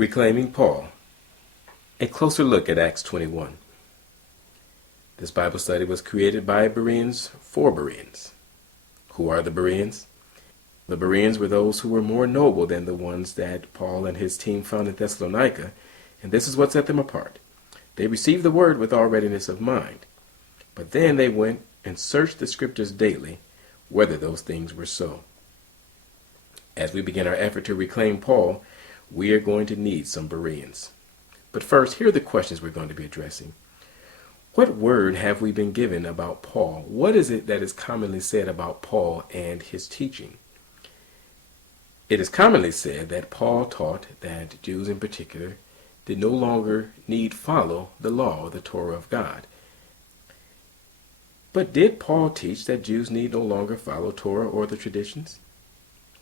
Reclaiming Paul. A closer look at Acts 21. This Bible study was created by Bereans for Bereans. Who are the Bereans? The Bereans were those who were more noble than the ones that Paul and his team found in Thessalonica, and this is what set them apart. They received the word with all readiness of mind, but then they went and searched the scriptures daily, whether those things were so. As we begin our effort to reclaim Paul, we are going to need some Bereans. But first, here are the questions we're going to be addressing. What word have we been given about Paul? What is it that is commonly said about Paul and his teaching? It is commonly said that Paul taught that Jews in particular did no longer need follow the law, the Torah of God. But did Paul teach that Jews need no longer follow Torah or the traditions?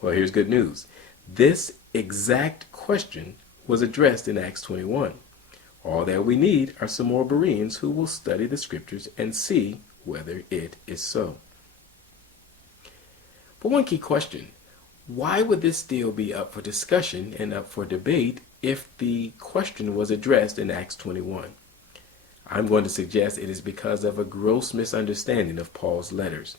Well, here's good news. This exact question was addressed in Acts 21. All that we need are some more Bereans who will study the scriptures and see whether it is so. But one key question, why would this still be up for discussion and up for debate if the question was addressed in Acts 21? I'm going to suggest it is because of a gross misunderstanding of Paul's letters.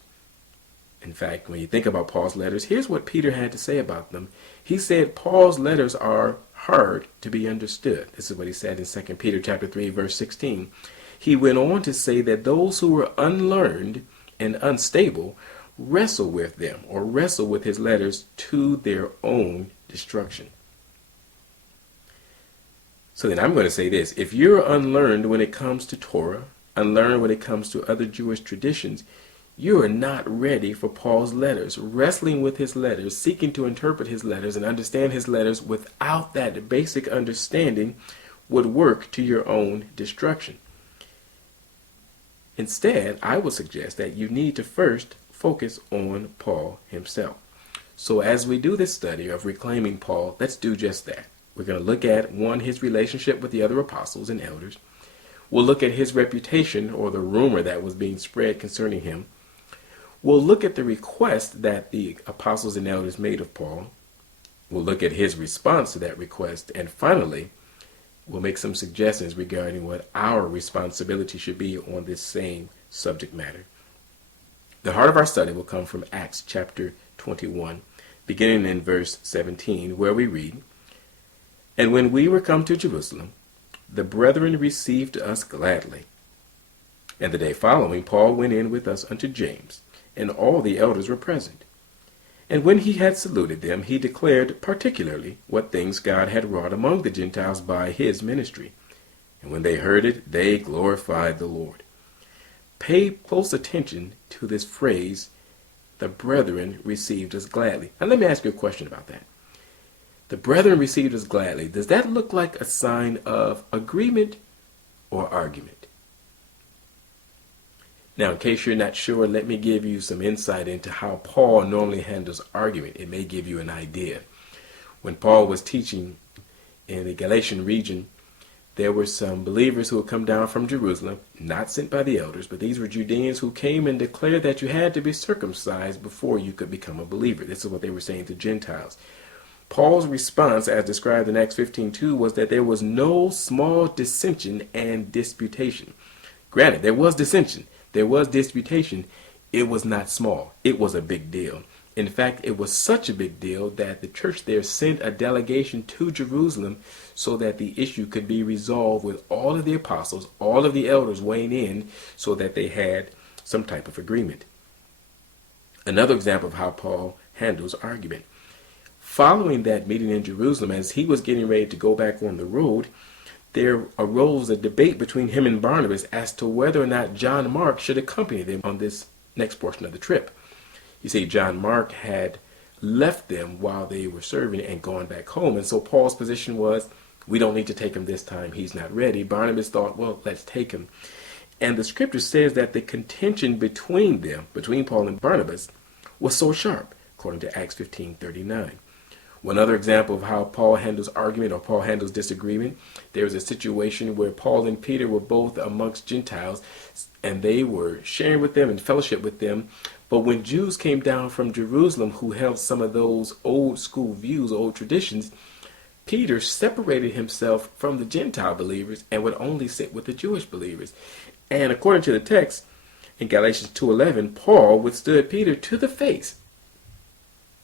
In fact, when you think about Paul's letters, here's what Peter had to say about them. He said Paul's letters are hard to be understood. This is what he said in 2 Peter chapter 3, verse 16. He went on to say that those who were unlearned and unstable wrestle with them or wrestle with his letters to their own destruction. So then I'm going to say this. If you're unlearned when it comes to Torah, unlearned when it comes to other Jewish traditions, you are not ready for Paul's letters. Wrestling with his letters, seeking to interpret his letters and understand his letters without that basic understanding would work to your own destruction. Instead, I would suggest that you need to first focus on Paul himself. So as we do this study of reclaiming Paul, let's do just that. We're going to look at, one, his relationship with the other apostles and elders. We'll look at his reputation or the rumor that was being spread concerning him. We'll look at the request that the apostles and elders made of Paul. We'll look at his response to that request. And finally, we'll make some suggestions regarding what our responsibility should be on this same subject matter. The heart of our study will come from Acts chapter 21, beginning in verse 17, where we read, "And when we were come to Jerusalem, the brethren received us gladly. And the day following, Paul went in with us unto James, and all the elders were present. And when he had saluted them, he declared particularly what things God had wrought among the Gentiles by his ministry. And when they heard it, they glorified the Lord." Pay close attention to this phrase, the brethren received us gladly. Now let me ask you a question about that. The brethren received us gladly. Does that look like a sign of agreement or argument? Now, in case you're not sure, let me give you some insight into how Paul normally handles argument. It may give you an idea. When Paul was teaching in the Galatian region, there were some believers who had come down from Jerusalem, not sent by the elders, but these were Judeans who came and declared that you had to be circumcised before you could become a believer. This is what they were saying to Gentiles. Paul's response, as described in Acts 15:2, was that there was no small dissension and disputation. Granted, there was dissension. There was disputation. It was not small. It was a big deal. In fact, it was such a big deal that the church there sent a delegation to Jerusalem so that the issue could be resolved with all of the apostles, all of the elders weighing in so that they had some type of agreement. Another example of how Paul handles argument. Following that meeting in Jerusalem, as he was getting ready to go back on the road, there arose a debate between him and Barnabas as to whether or not John Mark should accompany them on this next portion of the trip. You see, John Mark had left them while they were serving and gone back home. And so Paul's position was, we don't need to take him this time. He's not ready. Barnabas thought, well, let's take him. And the scripture says that the contention between them, between Paul and Barnabas, was so sharp, according to Acts 15:39. One other example of how Paul handles argument or Paul handles disagreement, there was a situation where Paul and Peter were both amongst Gentiles and they were sharing with them and fellowship with them. But when Jews came down from Jerusalem who held some of those old school views, old traditions, Peter separated himself from the Gentile believers and would only sit with the Jewish believers. And according to the text in Galatians 2:11, Paul withstood Peter to the face.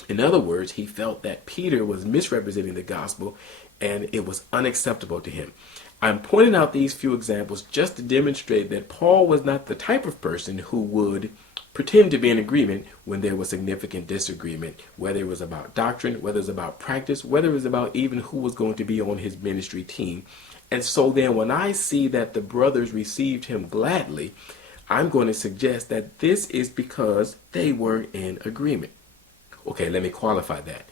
In other words, he felt that Peter was misrepresenting the gospel and it was unacceptable to him. I'm pointing out these few examples just to demonstrate that Paul was not the type of person who would pretend to be in agreement when there was significant disagreement, whether it was about doctrine, whether it was about practice, whether it was about even who was going to be on his ministry team. And so then when I see that the brothers received him gladly, I'm going to suggest that this is because they were in agreement. Okay, let me qualify that.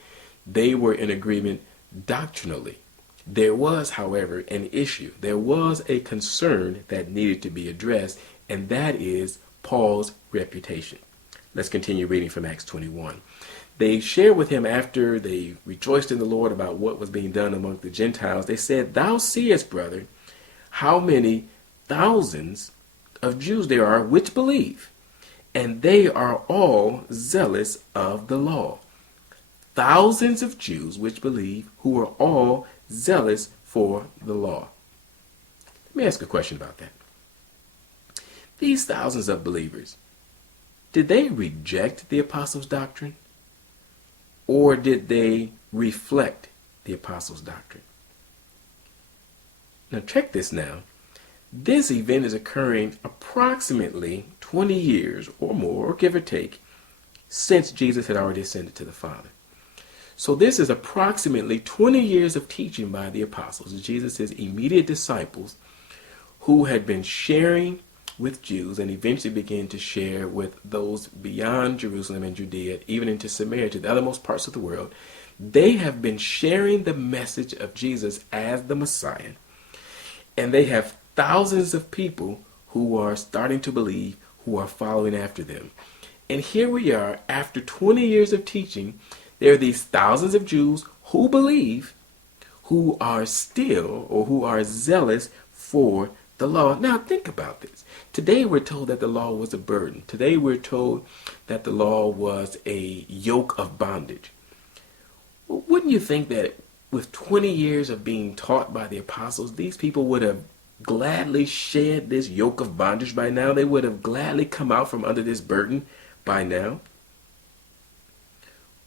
They were in agreement doctrinally. There was, however, an issue. There was a concern that needed to be addressed, and that is Paul's reputation. Let's continue reading from Acts 21. They shared with him after they rejoiced in the Lord about what was being done among the Gentiles. They said, "Thou seest, brother, how many thousands of Jews there are which believe, and they are all zealous of the law." Thousands of Jews which believe, who are all zealous for the law. Let me ask a question about that. These thousands of believers, did they reject the apostles' doctrine? Or did they reflect the apostles' doctrine? Now check this now. This event is occurring approximately 20 years or more, or give or take, since Jesus had already ascended to the Father. So this is approximately 20 years of teaching by the apostles, Jesus' immediate disciples, who had been sharing with Jews and eventually began to share with those beyond Jerusalem and Judea, even into Samaria, to the othermost parts of the world. They have been sharing the message of Jesus as the Messiah. And they have thousands of people who are starting to believe, who are following after them. And here we are, after 20 years of teaching, there are these thousands of Jews who believe, who are still, or who are zealous for the law. Now think about this. Today we're told that the law was a burden. Today we're told that the law was a yoke of bondage. Well, wouldn't you think that with 20 years of being taught by the apostles, these people would have gladly shed this yoke of bondage by now? They would have gladly come out from under this burden by now?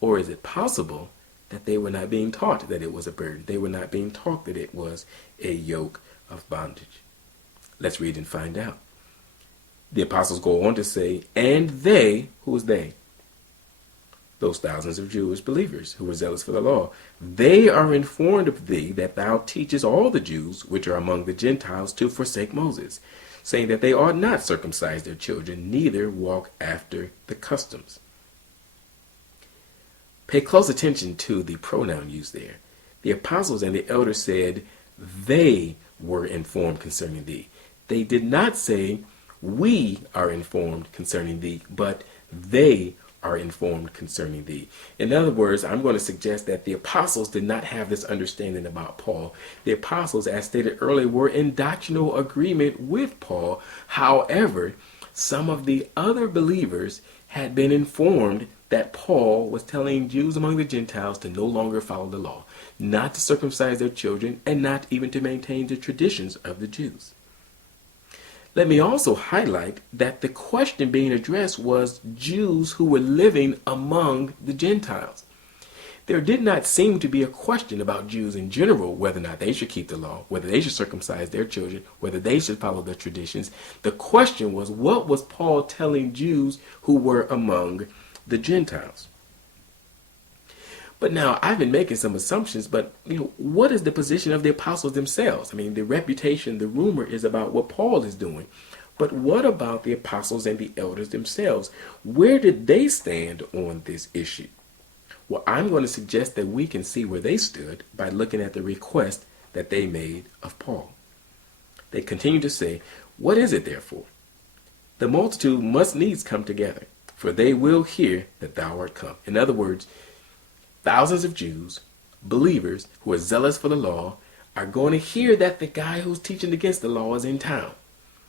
Or is it possible that they were not being taught that it was a burden? They were not being taught that it was a yoke of bondage. Let's read and find out. The apostles go on to say, and they, who is they? Those thousands of Jewish believers who were zealous for the law. They are informed of thee that thou teachest all the Jews which are among the Gentiles to forsake Moses, saying that they ought not circumcise their children, neither walk after the customs. Pay close attention to the pronoun used there. The apostles and the elders said they were informed concerning thee. They did not say we are informed concerning thee, but they are informed concerning thee. In other words, I'm going to suggest that the apostles did not have this understanding about Paul. The apostles, as stated earlier, were in doctrinal agreement with Paul. However, some of the other believers had been informed that Paul was telling Jews among the Gentiles to no longer follow the law, not to circumcise their children, and not even to maintain the traditions of the Jews. Let me also highlight that the question being addressed was Jews who were living among the Gentiles. There did not seem to be a question about Jews in general, whether or not they should keep the law, whether they should circumcise their children, whether they should follow their traditions. The question was, what was Paul telling Jews who were among the Gentiles? But now, I've been making some assumptions, but what is the position of the apostles themselves? I mean, the reputation, the rumor is about what Paul is doing. But what about the apostles and the elders themselves? Where did they stand on this issue? Well, I'm going to suggest that we can see where they stood by looking at the request that they made of Paul. They continue to say, what is it therefore? The multitude must needs come together, for they will hear that thou art come. In other words, thousands of Jews, believers who are zealous for the law, are going to hear that the guy who's teaching against the law is in town.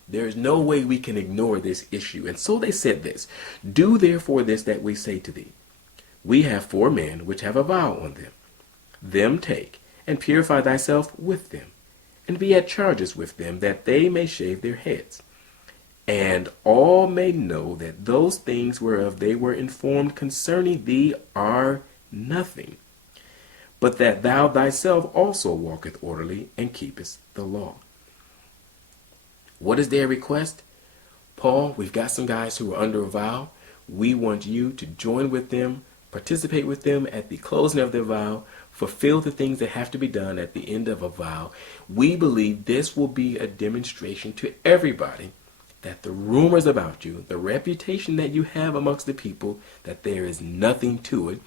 There is no way we can ignore this issue. And so they said this, do therefore this that we say to thee. We have 4 men which have a vow on them. Them take, and purify thyself with them, and be at charges with them, that they may shave their heads. And all may know that those things whereof they were informed concerning thee are nothing, but that thou thyself also walketh orderly, and keepest the law. What is their request? Paul, we've got some guys who are under a vow. We want you to join with them, participate with them at the closing of their vow, fulfill the things that have to be done at the end of a vow. We believe this will be a demonstration to everybody that the rumors about you, the reputation that you have amongst the people, that there is nothing to it,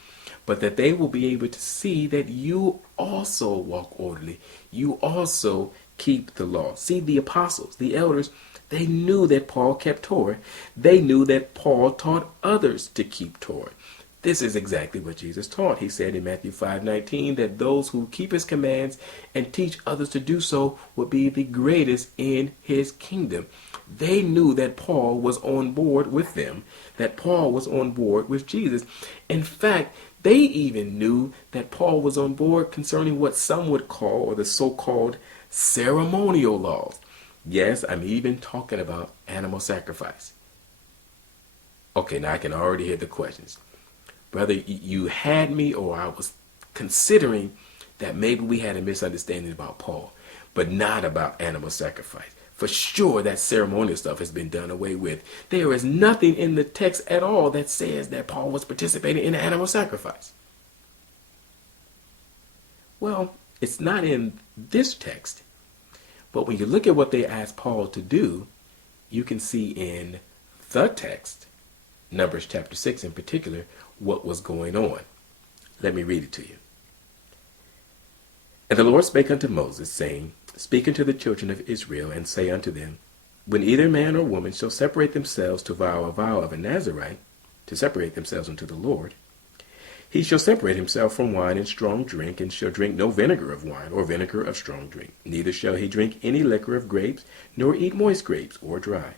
but that they will be able to see that you also walk orderly. You also keep the law. See, the apostles, the elders, they knew that Paul kept Torah. They knew that Paul taught others to keep Torah. This is exactly what Jesus taught. He said in Matthew 5:19 that those who keep his commands and teach others to do so will be the greatest in his kingdom. They knew that Paul was on board with them, that Paul was on board with Jesus. In fact, they even knew that Paul was on board concerning what some would call, or the so-called ceremonial laws. Yes, I'm even talking about animal sacrifice. Okay, now I can already hear the questions. Brother, you had me, or I was considering that maybe we had a misunderstanding about Paul, but not about animal sacrifice. For sure, that ceremonial stuff has been done away with. There is nothing in the text at all that says that Paul was participating in animal sacrifice. Well, it's not in this text. But when you look at what they asked Paul to do, you can see in the text, Numbers chapter 6 in particular, what was going on. Let me read it to you. And the Lord spake unto Moses, saying, Speak unto the children of Israel, and say unto them, When either man or woman shall separate themselves to vow a vow of a Nazarite, to separate themselves unto the Lord, he shall separate himself from wine and strong drink, and shall drink no vinegar of wine or vinegar of strong drink. Neither shall he drink any liquor of grapes, nor eat moist grapes or dried.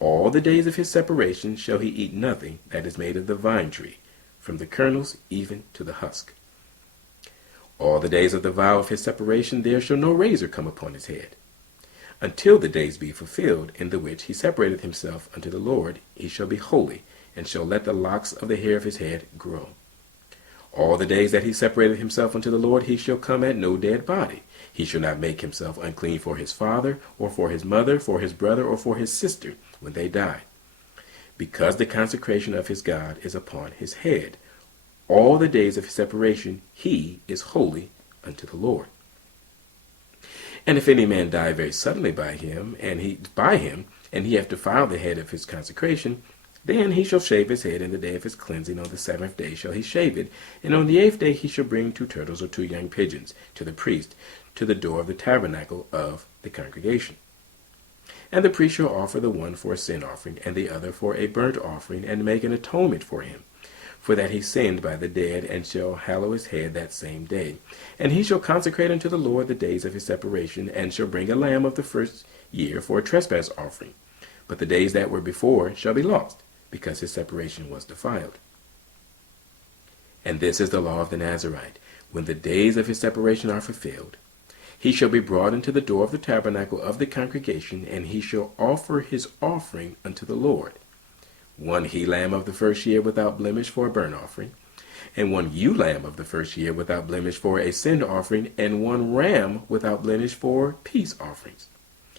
All the days of his separation shall he eat nothing that is made of the vine tree, from the kernels even to the husk. All the days of the vow of his separation there shall no razor come upon his head. Until the days be fulfilled, in the which he separateth himself unto the Lord, he shall be holy, and shall let the locks of the hair of his head grow. All the days that he separated himself unto the Lord, he shall come at no dead body. He shall not make himself unclean for his father, or for his mother, for his brother, or for his sister, when they die, because the consecration of his God is upon his head. All the days of his separation he is holy unto the Lord. And if any man die very suddenly by him, and he have defiled the head of his consecration, then he shall shave his head in the day of his cleansing. On the 7th day shall he shave it, and on the 8th day he shall bring 2 turtles or 2 young pigeons to the priest, to the door of the tabernacle of the congregation. And the priest shall offer the one for a sin offering, and the other for a burnt offering, and make an atonement for him, for that he sinned by the dead, and shall hallow his head that same day. And he shall consecrate unto the Lord the days of his separation, and shall bring a lamb of the first year for a trespass offering. But the days that were before shall be lost, because his separation was defiled. And this is the law of the Nazarite. When the days of his separation are fulfilled, he shall be brought into the door of the tabernacle of the congregation, and he shall offer his offering unto the Lord, 1 he-lamb of the first year without blemish for a burnt offering, and 1 ewe-lamb of the first year without blemish for a sin offering, and 1 ram without blemish for peace offerings.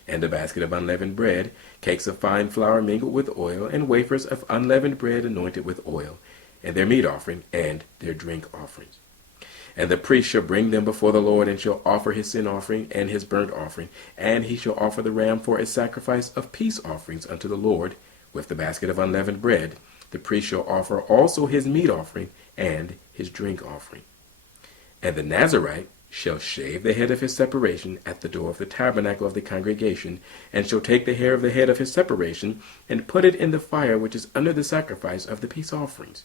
And a basket of unleavened bread, cakes of fine flour mingled with oil, and wafers of unleavened bread anointed with oil, and their meat offering, and their drink offerings. And the priest shall bring them before the Lord, and shall offer his sin offering and his burnt offering, and he shall offer the ram for a sacrifice of peace offerings unto the Lord, with the basket of unleavened bread. The priest shall offer also his meat offering and his drink offering. And the Nazarite shall shave the head of his separation at the door of the tabernacle of the congregation, and shall take the hair of the head of his separation, and put it in the fire which is under the sacrifice of the peace offerings.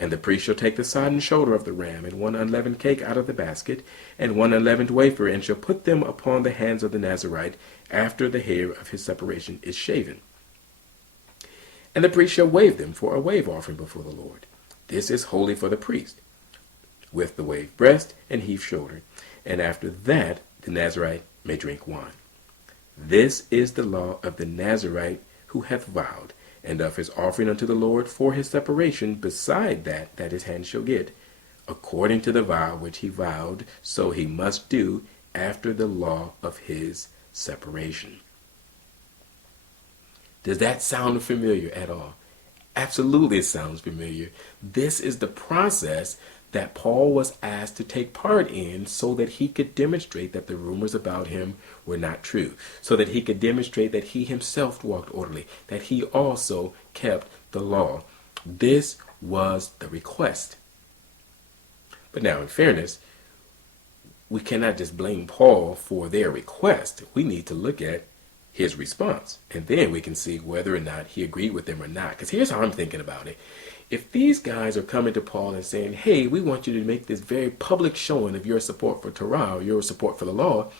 And the priest shall take the side and shoulder of the ram, and 1 unleavened cake out of the basket, and 1 unleavened wafer, and shall put them upon the hands of the Nazarite, after the hair of his separation is shaven. And the priest shall wave them for a wave offering before the Lord. This is holy for the priest. with the waved breast and heaved shoulder. And after that, the Nazarite may drink wine. This is the law of the Nazarite who hath vowed, and of his offering unto the Lord for his separation, beside that his hand shall get, according to the vow which he vowed, so he must do after the law of his separation. Does that sound familiar at all? Absolutely, it sounds familiar. This is the process that Paul was asked to take part in so that he could demonstrate that the rumors about him were not true, so that he could demonstrate that he himself walked orderly, that he also kept the law. This was the request. But now, in fairness, we cannot just blame Paul for their request. We need to look at his response, and then we can see whether or not he agreed with them or not. Because here's how I'm thinking about it. If these guys are coming to Paul and saying, hey, we want you to make this very public showing of your support for Torah, or your support for the law,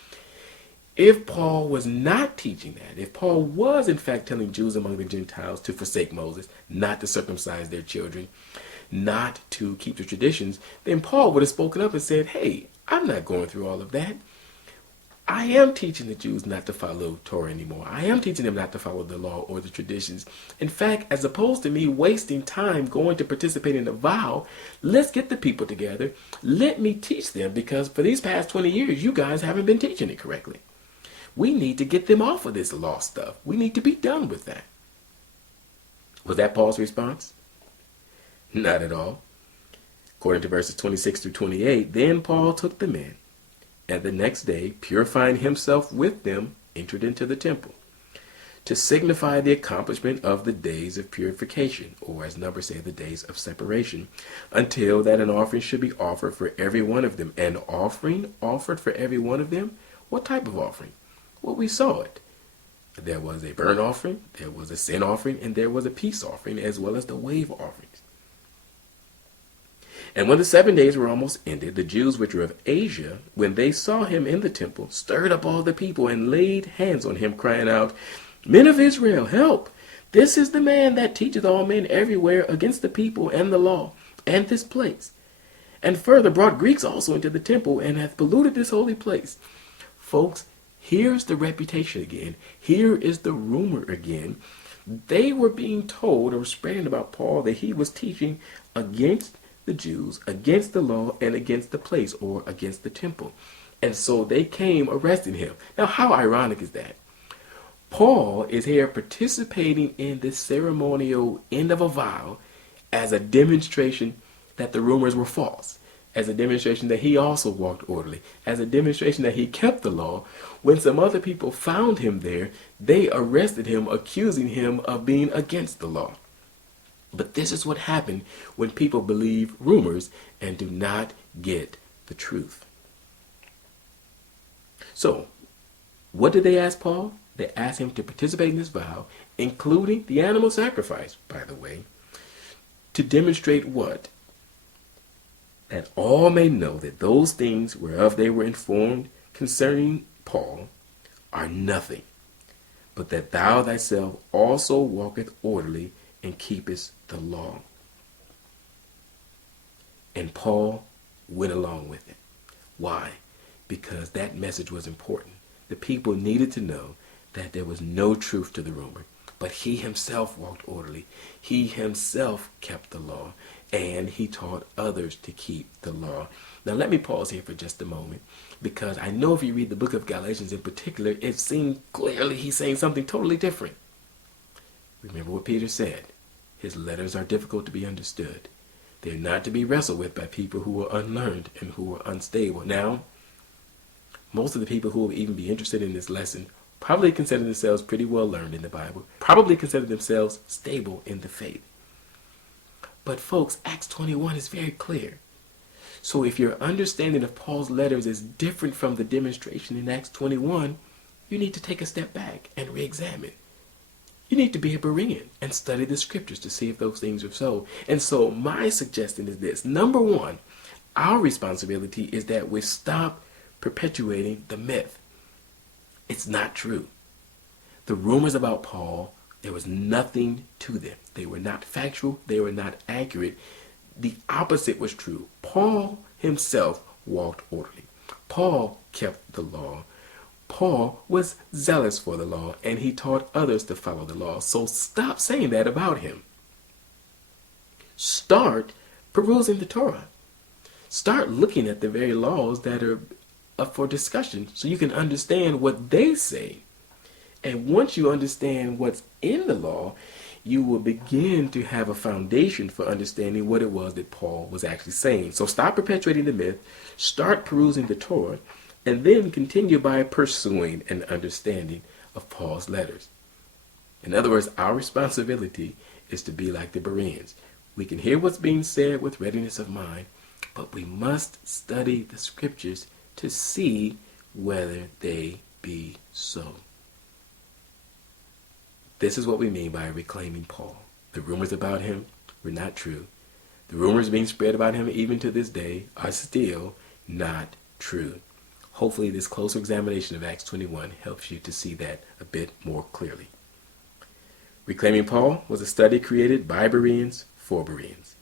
if Paul was not teaching that, if Paul was in fact telling Jews among the Gentiles to forsake Moses, not to circumcise their children, not to keep the traditions, then Paul would have spoken up and said, hey, I'm not going through all of that. I am teaching the Jews not to follow Torah anymore. I am teaching them not to follow the law or the traditions. In fact, as opposed to me wasting time going to participate in the vow, let's get the people together. Let me teach them, because for these past 20 years, you guys haven't been teaching it correctly. We need to get them off of this law stuff. We need to be done with that. Was that Paul's response? Not at all. According to verses 26 through 28, then Paul took them in, and the next day, purifying himself with them, entered into the temple, to signify the accomplishment of the days of purification, or as Numbers say, the days of separation, until that an offering should be offered for every one of them. An offering offered for every one of them? What type of offering? Well, we saw it. There was a burnt offering, there was a sin offering, and there was a peace offering, as well as the wave offerings. And when the 7 days were almost ended, the Jews which were of Asia, when they saw him in the temple, stirred up all the people and laid hands on him, crying out, Men of Israel, help! This is the man that teacheth all men everywhere against the people and the law and this place. And further brought Greeks also into the temple, and hath polluted this holy place. Folks, here's the reputation again. Here is the rumor again. They were being told or spreading about Paul that he was teaching against the Jews, against the law, and against the place, or against the temple. And so they came arresting him. Now, how ironic is that? Paul is here participating in this ceremonial end of a vow as a demonstration that the rumors were false, as a demonstration that he also walked orderly, as a demonstration that he kept the law. When some other people found him there, they arrested him, accusing him of being against the law. But this is what happened when people believe rumors and do not get the truth. So, what did they ask Paul? They asked him to participate in this vow, including the animal sacrifice, by the way, to demonstrate what? That all may know that those things whereof they were informed concerning Paul are nothing, but that thou thyself also walketh orderly and keepest the law. And Paul went along with it. Why? Because that message was important. The people needed to know that there was no truth to the rumor, but he himself walked orderly. He himself kept the law, and he taught others to keep the law. Now let me pause here for just a moment, because I know if you read the book of Galatians in particular, it seems clearly he's saying something totally different. Remember what Peter said. His letters are difficult to be understood. They're not to be wrestled with by people who are unlearned and who are unstable. Now, most of the people who will even be interested in this lesson probably consider themselves pretty well learned in the Bible, probably consider themselves stable in the faith. But folks, Acts 21 is very clear. So if your understanding of Paul's letters is different from the demonstration in Acts 21, you need to take a step back and re-examine. You need to be a Berean and study the scriptures to see if those things are so. And so my suggestion is this. Number one, our responsibility is that we stop perpetuating the myth. It's not true. The rumors about Paul, there was nothing to them. They were not factual. They were not accurate. The opposite was true. Paul himself walked orderly. Paul kept the law. Paul was zealous for the law, and he taught others to follow the law. So stop saying that about him. Start perusing the Torah. Start looking at the very laws that are up for discussion so you can understand what they say. And once you understand what's in the law, you will begin to have a foundation for understanding what it was that Paul was actually saying. So stop perpetuating the myth, start perusing the Torah, and then continue by pursuing an understanding of Paul's letters. In other words, our responsibility is to be like the Bereans. We can hear what's being said with readiness of mind, but we must study the scriptures to see whether they be so. This is what we mean by reclaiming Paul. The rumors about him were not true. The rumors being spread about him even to this day are still not true. Hopefully this closer examination of Acts 21 helps you to see that a bit more clearly. Reclaiming Paul was a study created by Bereans for Bereans.